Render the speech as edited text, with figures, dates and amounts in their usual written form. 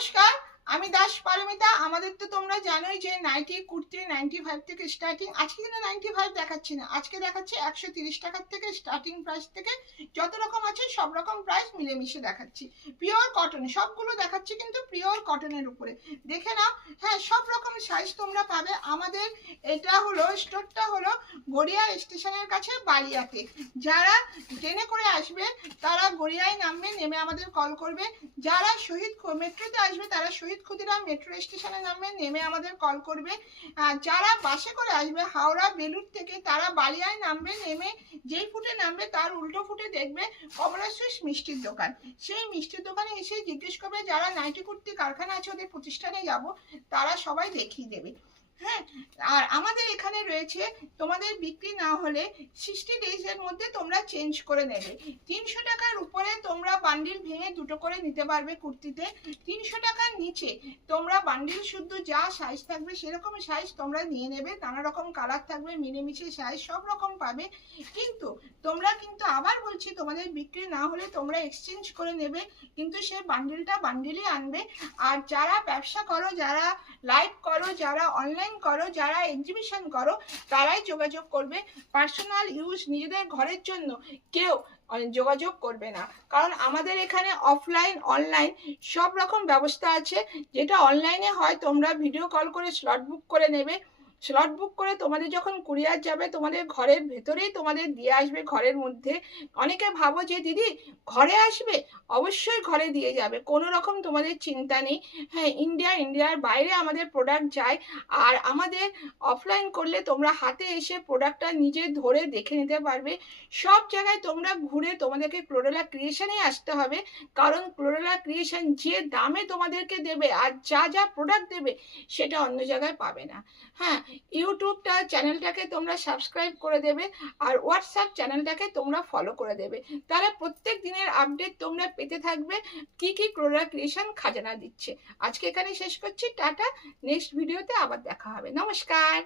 নমস্কার, আমি দাস পারমিতা। আমাদের তো তোমরা জানোই যে নাইটি কুর্তি 95 থেকে স্টার্টিং। আজকে কিন্তু 95 দেখাচ্ছি না, আজকে দেখাচ্ছি 130 টাকার থেকে স্টার্টিং প্রাইস থেকে যত রকম আছে সব রকম প্রাইস মিলেমিশে দেখাচ্ছি। পিওর কটন সবগুলো দেখাচ্ছি, কিন্তু পিওর কটনের উপরে দেখে নাও। হ্যাঁ, সব রকম সাইজ তোমরা পাবে। আমাদের এটা হলো স্টোরটা হলো গড়িয়া স্টেশনের কাছে বালিয়াতে। যারা ট্রেনে করে আসবে তারা গড়িয়ায় নামবে, নেমে আমাদের কল করবে। যারা শহীদ মেট্রোতে আসবে তারা শহীদ ক্ষুদিরাম মেট্রো স্টেশনে নামবে, নেমে আমাদের কল করবে। যারা বাসে করে আসবে হাওড়া বেলুর থেকে তারা বালিয়ায় নামবে, নেমে যেই ফুটে নামবে তার উল্টো ফুটে দেখবে কমলা সুইটস মিষ্টির দোকান। সেই মিষ্টির দোকানে এসে জিজ্ঞেস করবে যারা নাইটি কুর্তি কারখানা আছে ওদের প্রতিষ্ঠানে যাব, তারা সবাই দেখিয়ে দেবে। হ্যাঁ, আর আমাদের এখানে রয়েছে তোমাদের বিক্রি না হলে 60 ডেজের মধ্যে তোমরা চেঞ্জ করে নেবে। 300 টাকার উপরে তোমরা বান্ডিল ভেঙে দুটো করে নিতে পারবে কুর্তিতে। 300 টাকার নিচে তোমরা বান্ডিল শুদ্ধ যা সাইজ থাকবে সেরকম সাইজ তোমরা নিয়ে নেবে। নানা রকম কালার থাকবে, মিলেমিশে সাইজ সব রকম পাবে। কিন্তু তোমরা কিন্তু আবার বলছি, তোমাদের বিক্রি না হলে তোমরা এক্সচেঞ্জ করে নেবে, কিন্তু সে বান্ডিলটা বান্ডিলই আনবে। আর যারা ব্যবসা করো, যারা লাইভ করো, যারা অনলাইন করো, যারা এক্সিবিশন করো, তারাই যোগাযোগ করবে। পার্সোনাল ইউজ নিজেদের ঘরের জন্য কেউ যোগাযোগ করবে না, কারণ আমাদের এখানে অফলাইন অনলাইন সব রকম ব্যবস্থা আছে। যেটা অনলাইনে হয় তোমরা ভিডিও কল করে স্লট বুক করে নেবে। স্লট বুক করে তোমাদের যখন কুরিয়ার যাবে তোমাদের ঘরের ভেতরেই তোমাদের দিয়ে আসবে, ঘরের মধ্যে। অনেকে ভাবো যে দিদি ঘরে আসবে, অবশ্যই ঘরে দিয়ে যাবে, কোনো রকম তোমাদের চিন্তা নেই। হ্যাঁ, ইন্ডিয়ার বাইরে আমাদের প্রোডাক্ট যায়। আর আমাদের অফলাইন করলে তোমরা হাতে এসে প্রোডাক্টটা নিজে ধরে দেখে নিতে পারবে। সব জায়গায় তোমরা ঘুরে তোমাদেরকে ক্লোরেলা ক্রিয়েশনে আসতে হবে, কারণ ক্লোরেলা ক্রিয়েশন যে দামে তোমাদেরকে দেবে আর যা যা প্রোডাক্ট দেবে সেটা অন্য জায়গায় পাবে না। হ্যাঁ, ইউটিউবটা চ্যানেলটাকে তোমরা সাবস্ক্রাইব করে দেবে, আর হোয়াটসঅ্যাপ চ্যানেলটাকে তোমরা ফলো করে দেবে। তাহলে প্রত্যেক দিনের আপডেট তোমরা পেতে থাকবে কি কি ক্লোরেলা ক্রিয়েশন খাজানা দিচ্ছে। আজকে এখানে শেষ করছি, টাটা। নেক্সট ভিডিওতে আবার দেখা হবে। নমস্কার।